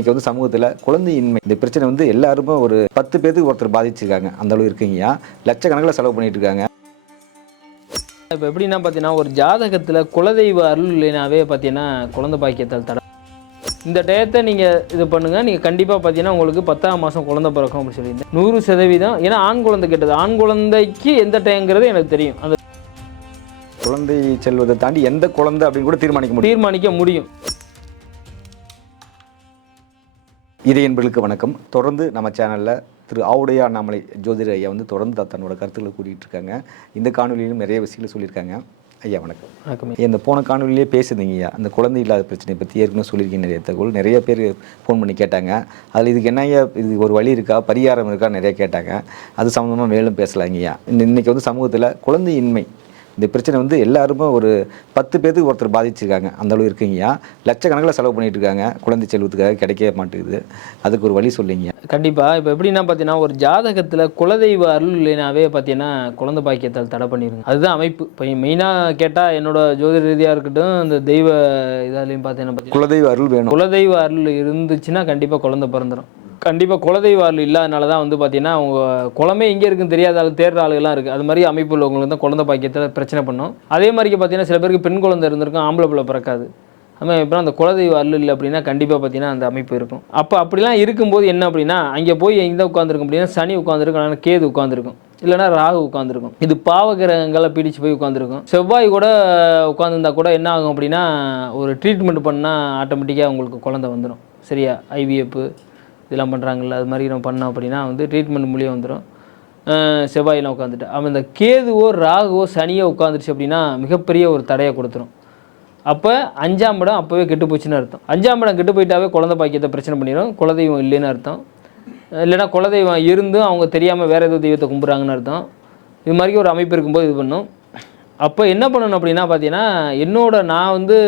இன்னைக்கு வந்து சமூகத்தில் குழந்தையின்மை இந்த பிரச்சனை வந்து எல்லாருமே ஒரு 10 பேருக்கு ஒருத்தர் பாதிச்சிருக்காங்க. அந்த அளவு இருக்குங்கய்யா. லட்சக்கணக்கில் செலவு பண்ணிட்டு இருக்காங்க. இப்போ எப்படின்னா பார்த்தீங்கன்னா, ஒரு ஜாதகத்தில் குலதெய்வ அருள் இல்லைனாவே பார்த்தீங்கன்னா குழந்தை பாக்கியத்தால் தடை. இந்த டயத்தை நீங்கள் இது பண்ணுங்கள், நீங்கள் கண்டிப்பாக பார்த்தீங்கன்னா உங்களுக்கு 10ஆம் மாதம் குழந்தை பிறக்கும் அப்படின்னு சொல்லியிருந்தேன். 100%. ஏன்னா ஆண் குழந்தை கேட்டது, ஆண் குழந்தைக்கு எந்த டயங்கிறது எனக்கு தெரியும். அந்த குழந்தை செல்வதை தாண்டி எந்த குழந்தை அப்படின்னு கூட தீர்மானிக்க முடியும். இதய என்பர்களுக்கு வணக்கம். தொடர்ந்து நம்ம சேனலில் திரு ஆவுடையார் அண்ணாமலை ஜோதிடர் ஐயா வந்து தொடர்ந்து தன்னோட கருத்துக்களை கூறிட்டு இருக்காங்க. இந்த காணொலியிலும் நிறைய விஷயங்கள் சொல்லியிருக்காங்க. ஐயா வணக்கம். வணக்கம். இந்த போன காணொலியிலே பேசுனீங்க ஐயா, அந்த குழந்தை இல்லாத பிரச்சனையை பற்றி ஏற்கனவே சொல்லியிருக்கீங்க. நிறைய தகவல் நிறைய பேர் ஃபோன் பண்ணி கேட்டாங்க. அதில் இதுக்கு என்ன ஐயா, இது ஒரு வழி இருக்கா, பரிகாரம் இருக்கா, நிறைய கேட்டாங்க. அது சம்மந்தமாக மேலும் பேசலாங்க ஐயா. இன்றைக்கி வந்து சமூகத்தில் குழந்தையின்மை இந்த பிரச்சனை வந்து எல்லாருமே ஒரு 10 பேருக்கு ஒருத்தர் பாதிச்சிருக்காங்க. அந்த அளவு இருக்குங்கய்யா. லட்சக்கணக்கில் செலவு பண்ணிட்டு இருக்காங்க. குழந்தை செல்வத்துக்காக கிடைக்க மாட்டேங்குது. அதுக்கு ஒரு வழி சொல்லிங்க. கண்டிப்பாக. இப்போ எப்படின்னா பார்த்தீங்கன்னா, ஒரு ஜாதகத்தில் குலதெய்வ அருள் இல்லைனாவே பார்த்தீங்கன்னா குழந்தை பாக்கியத்தால் தடை பண்ணிடுங்க. அதுதான் அமைப்பு. இப்போ மெயினாக கேட்டால் என்னோட ஜோதிட ரீதியாக இருக்கட்டும், இந்த தெய்வ இதாலையும் பார்த்தீங்கன்னா குலதெய்வ அருள் வேணும். குலதெய்வ அருள் இருந்துச்சுன்னா கண்டிப்பாக குழந்தை பிறந்துடும். கண்டிப்பாக குலதெய்வ அருள் இல்லாதனால தான் வந்து பார்த்தீங்கன்னா அவங்க குளமே எங்கே இருக்குன்னு தெரியாத ஆள் தேடுற ஆளுகள்லாம் இருக்குது. அது மாதிரி அமைப்பு உள்ளவங்களுக்கு தான் குழந்தை பாக்கியத்தில் பிரச்சனை பண்ணும். அதே மாதிரி பார்த்தீங்கன்னா சில பேருக்கு பெண் குழந்தை இருந்திருக்கும், ஆம்பளை பிள்ளை பிறக்காது. அதுமாதிரி இப்போ அந்த குலதெய்வ அருள் இல்லை அப்படின்னா கண்டிப்பாக பார்த்தீங்கன்னா அந்த அமைப்பு இருக்கும். அப்போ அப்படிலாம் இருக்கும்போது என்ன அப்படின்னா, அங்கே போய் எங்கே உட்காந்துருக்கும் அப்படின்னா சனி உட்காந்துருக்கும், இல்லைனா கேது உட்காந்துருக்கும், இல்லைனா ராகு உட்காந்துருக்கும். இது பாவகிரகங்களை பிடிச்சு போய் உட்காந்துருக்கும். செவ்வாய் கூட உட்காந்துருந்தா கூட என்ன ஆகும் அப்படின்னா, ஒரு ட்ரீட்மெண்ட் பண்ணால் ஆட்டோமேட்டிக்காக உங்களுக்கு குழந்தை வந்துடும். சரியா? ஐவிஎஃப் இதெல்லாம் பண்ணுறாங்கல்ல, அது மாதிரி நம்ம பண்ணோம் அப்படின்னா வந்து ட்ரீட்மெண்ட் மூலியம் வந்துடும். செவ்வாயெல்லாம் உட்காந்துட்டு அவன் இந்த கேதுவோ ராகுவோ சனியோ உட்காந்துருச்சு அப்படின்னா மிகப்பெரிய ஒரு தடையை கொடுத்துரும். அப்போ 5ஆம் இடம் அப்போவே கெட்டு போச்சுன்னு அர்த்தம். 5ஆம் இடம் கெட்டு போயிட்டாவே குழந்தை பாக்கியத்தை பிரச்சனை பண்ணிடும். குலதெய்வம் இல்லைன்னு அர்த்தம். இல்லைனா குலதெய்வம் இருந்தும் அவங்க தெரியாமல் வேறு ஏதோ தெய்வத்தை கும்பிட்றாங்கன்னு அர்த்தம். இது மாதிரி ஒரு அமைப்பு இருக்கும்போது இது பண்ணும். அப்போ என்ன பண்ணணும் அப்படின்னா பார்த்தீங்கன்னா, நான் வந்து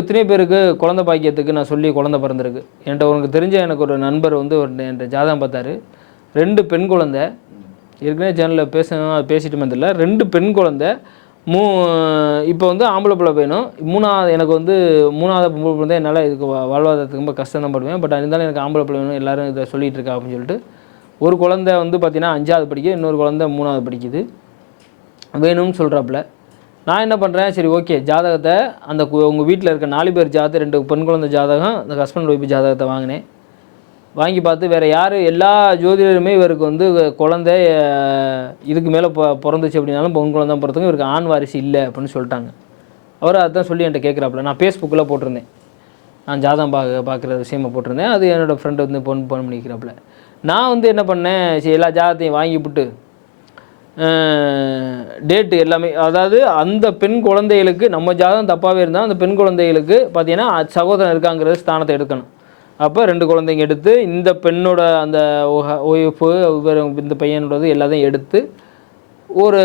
இத்தனை பேருக்கு குழந்தை பாக்கியத்துக்கு நான் சொல்லி குழந்தை பிறந்திருக்கு. என்கிட்ட உனக்கு தெரிஞ்ச எனக்கு ஒரு நண்பர் வந்து என்கிட்ட ஜாதகம் பார்த்தாரு. 2 பெண் குழந்தை. ஏற்கனவே சேனலில் பேசிட்டு வந்தில்ல, 2 பெண் குழந்தை. இப்போ வந்து ஆம்பளை பிள்ளை வேணும். 3ஆவது எனக்கு வந்து 3ஆவது பொம்பளை பிள்ளை தான். என்னால் இதுக்கு வாழ்வாதாரத்துக்கு ரொம்ப கஷ்டம் தான் படுவேன். பட் இருந்தாலும் எனக்கு ஆம்பளை பிள்ளை வேணும், எல்லோரும் இதை சொல்லிகிட்டு இருக்கா அப்படின்னு சொல்லிட்டு ஒரு குழந்தை வந்து பார்த்திங்கன்னா 5ஆவது படிக்குது, இன்னொரு குழந்தை 3ஆவது படிக்குது. வேணும்னு சொல்கிறாப்புல. நான் என்ன பண்ணுறேன், சரி ஓகே, ஜாதகத்தை அந்த உங்கள் வீட்டில் இருக்க 4 பேர் ஜாதகம், 2 பெண் குழந்தை ஜாதகம், அந்த ஹஸ்பண்ட் ஒய்ஃப் ஜாதகத்தை வாங்கினேன். வாங்கி பார்த்து வேறு யார் எல்லா ஜோதிடருமே இவருக்கு வந்து குழந்தை இதுக்கு மேலே பிறந்துச்சு அப்படின்னாலும் பொன் குழந்தை பிறத்துக்கும் இவருக்கு ஆண் வாரிசு இல்லை அப்படின்னு சொல்லிட்டாங்க. அவர் அதுதான் சொல்லி என்கிட்ட கேட்குறாப்புல. நான் ஃபேஸ்புக்கில் போட்டிருந்தேன், நான் ஜாதகம் பார்க்குற விஷயமா போட்டிருந்தேன். அது என்னோடய ஃப்ரெண்டு வந்து ஃபோன் பண்ணிக்கிறாப்புல. நான் வந்து என்ன பண்ணேன், சரி எல்லா ஜாதகத்தையும் வாங்கிவிட்டு டேட்டு எல்லாமே, அதாவது அந்த பெண் குழந்தைகளுக்கு நம்ம ஜாதகம் தப்பாகவே இருந்தால் அந்த பெண் குழந்தைகளுக்கு பார்த்தீங்கன்னா சகோதரன் இருக்காங்கிறது ஸ்தானத்தை எடுக்கணும். அப்போ 2 குழந்தைங்க எடுத்து இந்த பெண்ணோட அந்த ஒய்ஃபு இந்த பையனோடது எல்லாத்தையும் எடுத்து ஒரு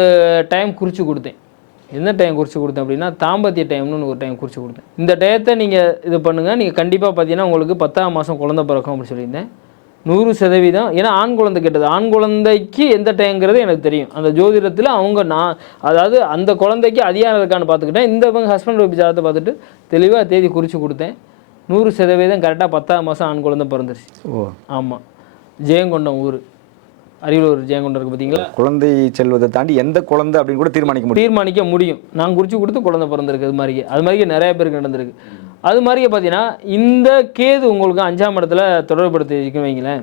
டைம் குறித்து கொடுத்தேன். என்ன டைம் குறித்து கொடுத்தேன் அப்படின்னா, தாம்பத்திய டைம்னு ஒரு டைம் குறித்து கொடுத்தேன். இந்த டயத்தை நீங்கள் இது பண்ணுங்கள், நீங்கள் கண்டிப்பாக பார்த்தீங்கன்னா உங்களுக்கு 10ஆம் மாதம் குழந்தை பிறக்கும் அப்படின்னு சொல்லியிருந்தேன். 100%. ஏன்னா ஆண் குழந்தை கேட்டது, ஆண் குழந்தைக்கு எந்த டயங்கிறது எனக்கு தெரியும். அந்த ஜோதிடத்தில் அதாவது அந்த குழந்தைக்கு அதிகாரம் இருக்கான்னு பார்த்துக்கிட்டேன். இந்த ஹஸ்பண்ட் ஒய்ஃப் ஜாதகத்தை பார்த்துட்டு தெளிவாக தேதி குறித்து கொடுத்தேன். 100% கரெக்டாக 10ஆம் மாதம் ஆண் குழந்தை பிறந்துருச்சு. ஓ ஆமாம். ஜெயங்கொண்டம் ஊர், அரியலூர் ஜெயங்கொண்டம் இருக்குது பார்த்தீங்களா. குழந்தை செல்வதை தாண்டி எந்த குழந்தை அப்படின்னு கூட தீர்மானிக்க முடியும். நான் குறித்து கொடுத்து குழந்தை பிறந்திருக்கு. அது மாதிரி நிறைய பேருக்கு நடந்திருக்கு. அது மாதிரியே பார்த்தீங்கன்னா இந்த கேது உங்களுக்கு 5ஆம் இடத்துல தொடர்புபடுத்திச்சுன்னு வைங்களேன்.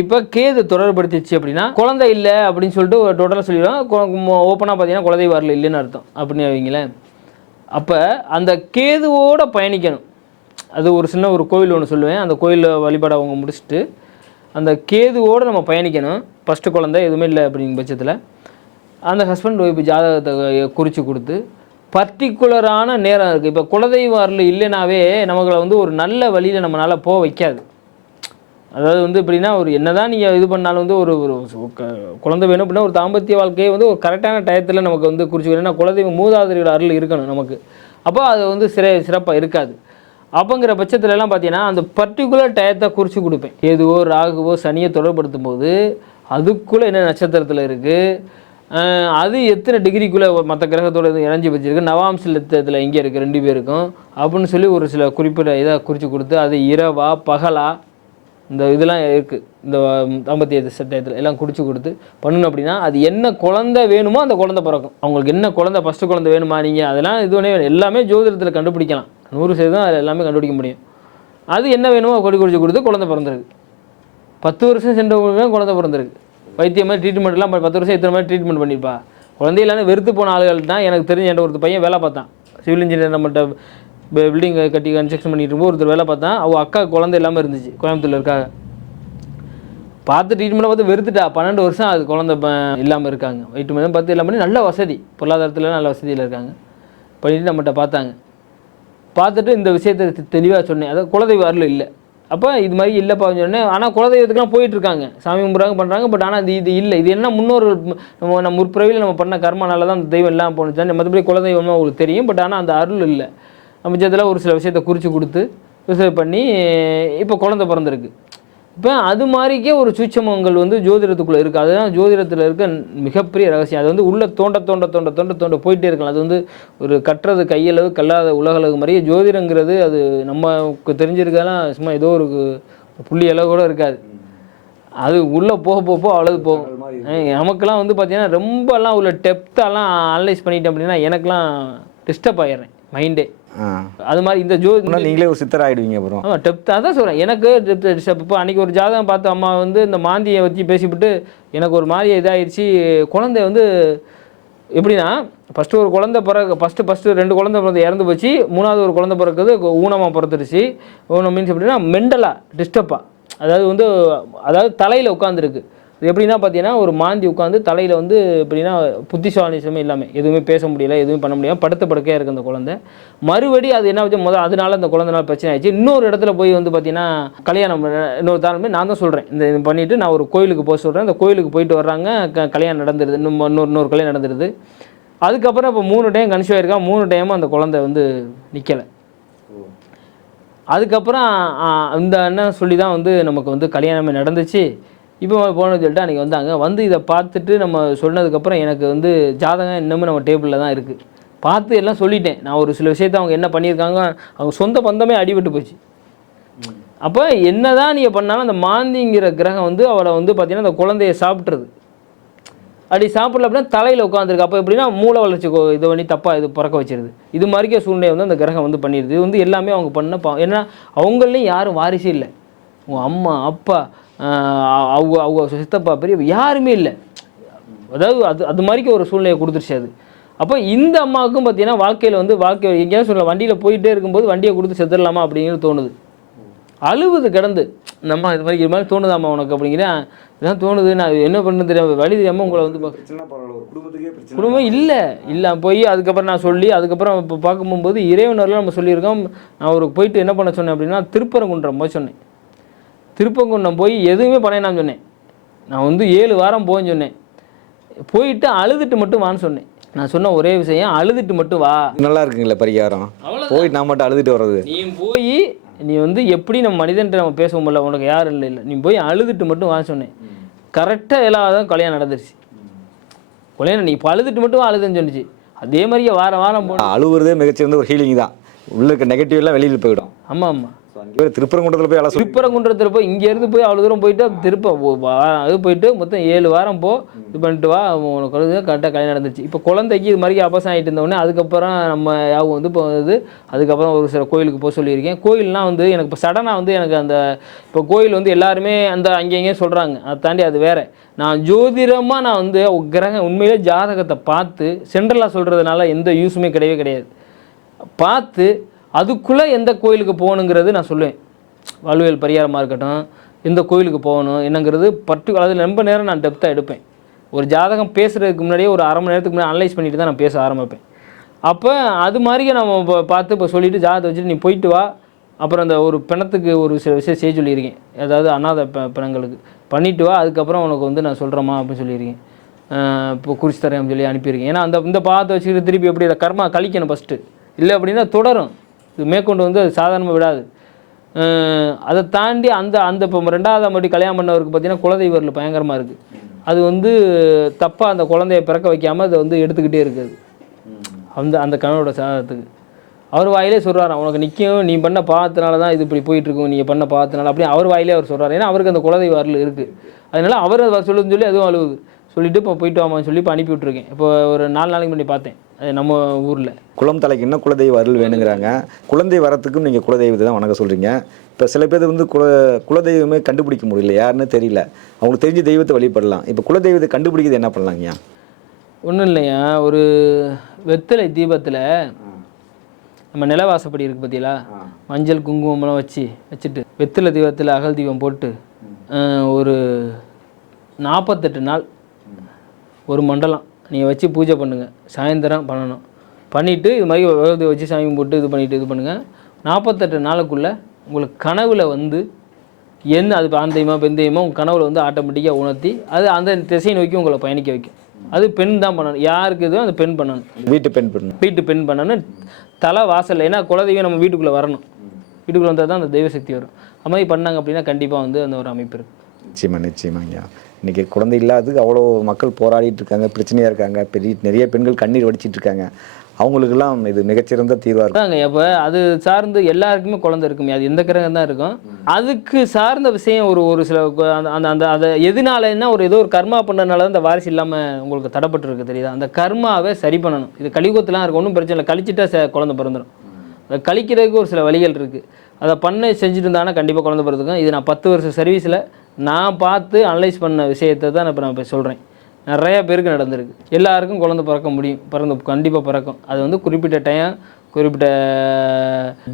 இப்போ கேது தொடர்புபடுத்திச்சு அப்படின்னா குழந்தை இல்லை அப்படின்னு சொல்லிட்டு ஒரு டோட்டலாக சொல்லிடுவோம். ஓப்பனாக பார்த்தீங்கன்னா குலதெய்வ அருள் இல்லைன்னு அர்த்தம் அப்படின்னு வைங்களேன். அப்போ அந்த கேதுவோடு பயணிக்கணும். அது ஒரு சின்ன ஒரு கோவில் ஒன்று சொல்லுவேன். அந்த கோயிலில் வழிபாடு அவங்க முடிச்சுட்டு அந்த கேதுவோடு நம்ம பயணிக்கணும். ஃபஸ்ட்டு குழந்தை எதுவுமே இல்லை அப்படிங்கிற பட்சத்தில் அந்த ஹஸ்பண்ட் ஒய்ஃப் ஜாதகத்தை குறித்து கொடுத்து பர்டிகுலரான நேரம் இருக்குது. இப்போ குலதெய்வ அருள் இல்லைனாவே நமக்கு வந்து ஒரு நல்ல வழியில் நம்மளால் போக வைக்காது. அதாவது வந்து எப்படின்னா, ஒரு என்ன தான் நீங்கள் இது பண்ணாலும் வந்து ஒரு குழந்தை வேணும் அப்படின்னா ஒரு தாம்பத்திய வாழ்க்கையை வந்து ஒரு கரெக்டான டயத்தில் நமக்கு வந்து குறித்து வேணும்னா குலதெய்வ மூதாதையோட அருள் இருக்கணும் நமக்கு. அப்போ அது வந்து சிறப்பாக இருக்காது. அப்போங்கிற பட்சத்துலலாம் பார்த்தீங்கன்னா அந்த பர்டிகுலர் டயத்தை குறித்து கொடுப்பேன். ஏதுவோ ராகுவோ சனியை தொடர்படுத்தும் போது அதுக்குள்ளே என்ன நட்சத்திரத்தில் இருக்குது, அது எத்தனை டிகிரிக்குள்ளே மற்ற கிரகத்தோட இது இணைஞ்சி வச்சிருக்கு, நவாம்சத்தில் எங்கே இருக்குது 2 பேருக்கும் அப்படின்னு சொல்லி ஒரு சில குறிப்பிட்ட இதை குறித்து கொடுத்து, அது இரவா பகலா இந்த இதெல்லாம் இருக்குது, இந்த தாம்பத்திய சட்டத்தில் எல்லாம் குடிச்சு கொடுத்து பண்ணணும். அப்படின்னா அது என்ன குழந்தை வேணுமோ அந்த குழந்தை பிறக்கும். அவங்களுக்கு என்ன குழந்தை ஃபஸ்ட்டு குழந்தை வேணுமா, நீங்கள் அதெல்லாம் இது ஒன்றே எல்லாமே ஜோதிடத்தில் கண்டுபிடிக்கலாம். 100% அதில் எல்லாமே கண்டுபிடிக்க முடியும். அது என்ன வேணுமோ குடிச்சு கொடுத்து குழந்தை பிறந்திருக்கு. 10 வருஷம் சென்றவங்களுக்கு குழந்தை பிறந்திருக்கு. வைத்தியம் மாதிரி ட்ரீட்மெண்ட்லாம் 10 வருஷம் இத்தனை மாதிரி ட்ரீட்மெண்ட் பண்ணிப்பா. குழந்தையிலான வெறுத்து போன ஆளுகள்னா எனக்கு தெரிஞ்ச என்ற ஒரு பையன் வேலை பார்த்தான். சிவில் இன்ஜினியர் நம்மகிட்ட பில்டிங் கட்டி கன்ஸ்ட்ரக்ஷன் பண்ணிட்டு இருக்கும்போது ஒருத்தர் வேலை பார்த்தான். அவள் அக்கா குழந்தை இல்லாமல் இருந்துச்சு, கோயம்புத்தூரில் இருக்காங்க. பார்த்து ட்ரீட்மெண்ட்டை பார்த்து வெறுத்துட்டா. 12 வருஷம் அது குழந்தை இல்லாமல் இருக்காங்க. வயிற்று மேலே பார்த்து எல்லாம் பண்ணி நல்ல வசதி, பொருளாதாரத்தில் நல்ல வசதியில் இருக்காங்க. பண்ணிட்டு நம்மகிட்ட பார்த்தாங்க. பார்த்துட்டு இந்த விஷயத்தை தெளிவாக சொன்னேன். அதாவது குலதெய்வ அருள் இல்லை. அப்போ இது மாதிரி இல்லைப்பா சொன்னேன். ஆனால் குலதெய்வத்துக்குலாம் போயிட்டுருக்காங்க, சாமி கும்பிட்றாங்க பண்ணுறாங்க. பட் ஆனால் இது இல்லை. இது என்ன முன்னோர்கள் நம்ம முற்பிறவியில் நம்ம பண்ண கர்மனால தான் அந்த தெய்வம் எல்லாம் போணுச்சான்னு மற்றபடி குலதெய்வமாக உங்களுக்கு தெரியும். பட் ஆனால் அந்த அருள் இல்லை. அமைச்சத்தில் ஒரு சில விஷயத்தை குறித்து கொடுத்து ரிசர்வ் பண்ணி இப்போ குழந்தை பிறந்திருக்கு. இப்போ அது மாதிரிக்கே ஒரு சூட்சமங்கள் ஜோதிடத்துக்குள்ளே இருக்குது. அதுதான் ஜோதிடத்தில் இருக்க மிகப்பெரிய ரகசியம். அது உள்ள தோண்ட தோண்ட தோண்ட தோண்ட தோண்ட போயிட்டே இருக்கலாம். அது ஒரு கட்டுறது கையளவு கல்லாத உலகளவு மாதிரியே ஜோதிடங்கிறது அது நமக்கு தெரிஞ்சிருக்கலாம். சும்மா ஏதோ ஒரு புள்ளி அளவு கூட இருக்காது. அது உள்ளே போக போக அவ்வளவு போகும். நமக்கெல்லாம் பார்த்தீங்கன்னா ரொம்பலாம் உள்ள டெப்த்தெல்லாம் அனலைஸ் பண்ணிட்டேன் அப்படின்னா எனக்கெல்லாம் டிஸ்டர்ப் ஆகிடுறேன் மைண்டே. அது மாதிரி இந்த நீங்களே ஒரு சித்தர் ஆகிடுவீங்க. அப்புறம் ஆமாம் டெப்த் அதான் சொல்கிறேன். எனக்கு டெப்த் இப்போ அன்றைக்கி ஒரு ஜாதகம் பார்த்து அம்மா இந்த மாந்தியை வச்சு பேசிவிட்டு எனக்கு ஒரு மாதிரி இதாகிடுச்சு. குழந்தை எப்படின்னா ஃபஸ்ட்டு ஒரு குழந்தை ஃபஸ்ட்டு 2 குழந்தை பிறந்து இறந்து போச்சு. 3வது ஒரு குழந்தை பிறக்குது ஊனமாக பிறந்துருச்சு. ஊனம் மீன்ஸ் எப்படின்னா மெண்டலாக டிஸ்டர்பாக, அதாவது தலையில் உட்காந்துருக்கு. அது எப்படின்னா பார்த்தீங்கன்னா ஒரு மாந்தி உட்காந்து தலையில் எப்படின்னா புத்திசாலிசமே இல்லாமல் எதுவுமே பேச முடியல, எதுவுமே பண்ண முடியாமல் படுத்த படுக்கையாக இருக்குது அந்த குழந்தை. மறுபடி அது என்ன வச்சு அதனால அந்த குழந்தைனால பிரச்சனை ஆயிடுச்சு. இன்னொரு இடத்துல போய் பார்த்தீங்கன்னா கல்யாணம் இன்னொரு தாரமே நான் தான் சொல்கிறேன். இது பண்ணிவிட்டு நான் ஒரு கோயிலுக்கு போக சொல்கிறேன். அந்த கோயிலுக்கு போயிட்டு வர்றாங்க, கல்யாணம் நடந்துருது. இன்னொரு கல்யாணம் நடந்துருது. அதுக்கப்புறம் இப்போ 3 டைம் கன்சீவ் ஆகிருக்கான். 3 டைமும் அந்த குழந்தை நிற்கலை. அதுக்கப்புறம் இந்த அண்ணன் சொல்லி தான் நமக்கு கல்யாணமே நடந்துச்சு. இப்போ போனது சொல்லிட்டு அன்றைக்கி வந்தாங்க. இதை பார்த்துட்டு நம்ம சொன்னதுக்கப்புறம் எனக்கு ஜாதகம் இன்னமும் நம்ம டேபிளில் தான் இருக்குது. பார்த்து எல்லாம் சொல்லிட்டேன். நான் ஒரு சில விஷயத்தை அவங்க என்ன பண்ணியிருக்காங்க, அவங்க சொந்த பந்தமே அடிபட்டு போச்சு. அப்போ என்ன தான் நீங்கள் பண்ணாலும் அந்த மாந்திங்கிற கிரகம் அவளை பார்த்தீங்கன்னா அந்த குழந்தைய சாப்பிட்றது. அப்படி சாப்பிடல அப்படின்னா தலையில் உட்காந்துருக்கு. அப்போ எப்படின்னா மூளை வளர்ச்சி இது பண்ணி தப்பாக இது பிறக்க வச்சிருது. இது மாதிரிக்கே சூழ்நிலை அந்த கிரகம் பண்ணிடுது. இது எல்லாமே அவங்க பண்ண ஏன்னா அவங்களையும் யாரும் வாரிசு இல்லை. உங்கள் அம்மா அப்பா அவங்க சித்தப்பா பெரிய யாருமே இல்லை. அதாவது அது மாதிரிக்கு ஒரு சூழ்நிலையை கொடுத்துருச்சு அது. அப்போ இந்த அம்மாவுக்கும் பார்த்தீங்கன்னா வாழ்க்கையில் எங்கேயாவது சொல்ல வண்டியில் போயிட்டே இருக்கும்போது வண்டியை கொடுத்து செத்துடலாமா அப்படிங்கிறது தோணுது. அழுவுது கிடந்து நம்ம இது மாதிரி தோணுதாம்மா உனக்கு அப்படிங்கிற இதான் தோணுது. நான் என்ன பண்ணுறது தெரியாமல் வழி தெரியாமல் உங்களை குடும்பம் இல்லை போய் அதுக்கப்புறம் நான் சொல்லி அதுக்கப்புறம் இப்போ பார்க்கும்போது இறைவனர்லாம் நம்ம சொல்லியிருக்கோம். நான் ஒரு போயிட்டு என்ன பண்ண சொன்னேன் அப்படின்னா திருப்பரங்குன்றம் போய் சொன்னேன். திருப்பங்குன்றம் போய் எதுவுமே பண்ணேன்னு சொன்னேன். நான் 7 வாரம் போன்னு சொன்னேன். போயிட்டு அழுதுட்டு மட்டும் வான்னு சொன்னேன். நான் சொன்ன ஒரே விஷயம் அழுதுட்டு மட்டும் வா. நல்லா இருக்குங்களா பரிகாரம்? போய் நான் மட்டும் அழுதுட்டு வர்றது. நீ போய் நீ எப்படி நம்ம மனிதன்ட்டு நம்ம பேச முடியல, உனக்கு யாரும் இல்லை, நீ போய் அழுதுட்டு மட்டும் வான்னு சொன்னேன். கரெக்டாக எல்லாரும் கல்யாணம் நடந்துருச்சு. கல்யாணம் நீ இப்போ அழுதுட்டு மட்டும் அழுதுன்னு சொன்னிச்சு. அதே மாதிரியே வாரம் போன அழுவுறதே மிகச்சிறந்த ஒரு ஹீலிங் தான். உள்ள இருக்க நெகட்டிவ் எல்லாம் வெளியில் போயிடும். ஆமாம் திருப்பரங்குன்றத்தில் போய் திருப்பரங்குன்றத்தில் போய் இங்கேருந்து போய் அவ்வளோ தூரம் போயிட்டு அது போயிட்டு மொத்தம் 7 வாரம் இது பண்ணிட்டு வா, உனக்கு கரெக்டாக கல்யாணம் நடந்துச்சு. இப்போ குழந்தைக்கு இது மாதிரி அபசம் ஆகிட்டு இருந்தோடனே அதுக்கப்புறம் நம்ம யாவும் போகுது. அதுக்கப்புறம் ஒரு சில கோயிலுக்கு போக சொல்லியிருக்கேன். கோயில்னால் எனக்கு இப்போ சடனாக எனக்கு அந்த இப்போ கோயில் எல்லாருமே அங்கேயே சொல்கிறாங்க. அதை தாண்டி அது வேறு. நான் ஜோதிடமாக நான் கிரகம் உண்மையிலே ஜாதகத்தை பார்த்து சென்ட்ரலாக சொல்கிறதுனால எந்த யூஸுமே கிடையாது. பார்த்து அதுக்குள்ளே எந்த கோயிலுக்கு போகணுங்கிறது நான் சொல்லுவேன். வாழ்வியல் பரிகாரமாக இருக்கட்டும், எந்த கோயிலுக்கு போகணும் என்னங்கிறது அதில் ரொம்ப நேரம் நான் டெப்த்தாக எடுப்பேன். ஒரு ஜாதகம் பேசுகிறதுக்கு முன்னாடியே ஒரு அரை மணி நேரத்துக்கு முன்னாடி அனலைஸ் பண்ணிட்டு தான் நான் பேச ஆரம்பிப்பேன். அப்போ அது மாதிரியே நம்ம பார்த்து இப்போ சொல்லிவிட்டு ஜாதகத்தை வச்சுட்டு நீ போயிட்டு வா. அப்புறம் அந்த ஒரு பிணத்துக்கு ஒரு சில விஷயம் செய்ய சொல்லியிருக்கேன். அதாவது அனாதை பிணங்களுக்கு பண்ணிவிட்டு வா. அதுக்கப்புறம் உனக்கு நான் சொல்கிறேம்மா அப்படின்னு சொல்லியிருக்கேன். இப்போ குறிச்சு தரேன் சொல்லி அனுப்பியிருக்கேன். ஏன்னா இந்த பாதத்தை வச்சுக்கிட்டு திருப்பி எப்படி அதை கர்மா கழிக்கணும் ஃபஸ்ட்டு. இல்லை அப்படின்னா தொடரும். இது மேற்கொண்டு அது சாதாரணமாக விடாது. அதை தாண்டி அந்த இப்போ 2வது மறுபடி கல்யாணம் பண்ணவருக்கு பார்த்தீங்கன்னா குலதெய்வரில் பயங்கரமாக இருக்குது. அது வந்து தப்பாக அந்த குழந்தைய பிறக்க வைக்காமல் அதை வந்து எடுத்துக்கிட்டே இருக்குது அந்த கணவரோட சாதத்துக்கு. அவர் வாயிலே சொல்கிறாராம், உனக்கு நிற்கும், நீ பண்ண பாவத்தினால தான் இது இப்படி போயிட்டுருக்கும், நீங்கள் பண்ண பாவத்தினால அப்படி அவர் வாயிலே அவர் சொல்கிறார். ஏன்னா அவருக்கு அந்த குலதெய்வ அருள் இருக்குது. அதனால் அவர் அதை சொல்லுன்னு சொல்லி அதுவும் அழுவுது. சொல்லிவிட்டு இப்போ போயிட்டு வாமான்னு சொல்லி இப்போ அனுப்பி விட்ருக்கேன். இப்போ ஒரு 4 நாளைக்கு முன்னாடி பார்த்தேன், அது நம்ம ஊரில். குளம் தலைக்கு இன்னும் குலதெய்வ அருள் வேணுங்கிறாங்க. குழந்தை வரத்துக்கும் நீங்கள் குலதெய்வத்தை தான் வணங்க சொல்கிறீங்க. இப்போ சில பேர் வந்து குலதெய்வமே கண்டுபிடிக்க முடியல, யாருன்னு தெரியல. அவங்களுக்கு தெரிஞ்ச தெய்வத்தை வழிபடலாம். இப்போ குலதெய்வத்தை கண்டுபிடிக்கிறது என்ன பண்ணலாங்கய்யா? ஒன்றும் இல்லையா, ஒரு வெத்தலை தீபத்தில் நம்ம நிலவாசப்படி இருக்குது பார்த்தீங்களா, மஞ்சள் குங்குமம்லாம் வச்சுட்டு வெத்தலை தீபத்தில் அகல் தீபம் போட்டு ஒரு 48 நாள் ஒரு மண்டலம் நீங்கள் வச்சு பூஜை பண்ணுங்கள். சாயந்தரம் பண்ணணும். பண்ணிவிட்டு இது மாதிரி விரதத்தை வச்சு சாமி போட்டு இது பண்ணிவிட்டு இது பண்ணுங்கள். 48 நாளுக்குள்ளே உங்களுக்கு கனவில் வந்து என்ன அது ஆந்தையமா பெந்தையமோ உங்கள் கனவில் வந்து ஆட்டோமேட்டிக்காக உணர்த்தி அது அந்த திசை நோக்கி உங்களை பயணிக்க வைக்கும். அது பெண் தான் பண்ணணும். யாருக்கு இதுவும் அந்த பெண் பண்ணணும். வீட்டு பெண் பண்ணணும். தலை வாசல். ஏன்னா குலதெய்வம் நம்ம வீட்டுக்குள்ளே வரணும். வீட்டுக்குள்ளே வந்தால் தான் அந்த தெய்வ சக்தி வரும். அது மாதிரி பண்ணாங்க அப்படின்னா கண்டிப்பாக வந்து அந்த ஒரு அமைப்பு இருக்குது. நிச்சயமாங்கய்யா. இன்றைக்கி குழந்தை இல்லாததுக்கு அவ்வளோ மக்கள் போராடிட்டு இருக்காங்க, பிரச்சனையாக இருக்காங்க. நிறைய பெண்கள் கண்ணீர் வடிச்சிட்டு இருக்காங்க. அவங்களுக்கெல்லாம் இது மிகச்சிறந்த தீர்வாக இருக்கும். இப்போ அது சார்ந்து எல்லாருக்குமே குழந்தை இருக்குமே, அது எந்த கிரகம் தான் இருக்கும். அதுக்கு சார்ந்த விஷயம் ஒரு சில அந்த அதை எதனாலன்னா ஏதோ ஒரு கர்மா பண்ணதுனால தான் இந்த வாரிசு இல்லாமல் உங்களுக்கு தடைப்பட்டுருக்கு தெரியுதா. அந்த கர்மாவை சரி பண்ணணும். இது கலியுகத்துலாம் இருக்கும், ஒன்றும் பிரச்சனை இல்லை. கழிச்சிட்டா குழந்தை பிறந்துடும். அதை கழிக்கிறதுக்கு ஒரு சில வழிகள் இருக்குது. அதை செஞ்சுட்டு இருந்தாங்கன்னா கண்டிப்பாக குழந்தை பிறந்துக்கும். இது நான் 10 வருஷம் சர்வீஸில் நான் பார்த்து அனலைஸ் பண்ண விஷயத்தை தான் நான் இப்போ சொல்கிறேன். நிறைய பேருக்கு நடந்திருக்கு. எல்லாருக்கும் குழந்தை பிறக்க முடியும், கண்டிப்பாக பிறக்கும். அது வந்து குறிப்பிட்ட டைம், குறிப்பிட்ட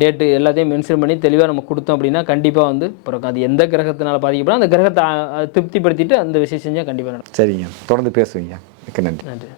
டேட்டு எல்லாத்தையும் மென்ஷன் பண்ணி தெளிவாக நம்ம கொடுத்தோம் அப்படின்னா கண்டிப்பாக வந்து பிறக்கும். அது எந்த கிரகத்தினால பாதிக்கப்படும் அந்த கிரகத்தை திருப்திப்படுத்திட்டு அந்த விஷயம் செஞ்சால் கண்டிப்பாக நடக்கும். சரிங்க, தொடர்ந்து பேசுவீங்க. மிக்க நன்றி.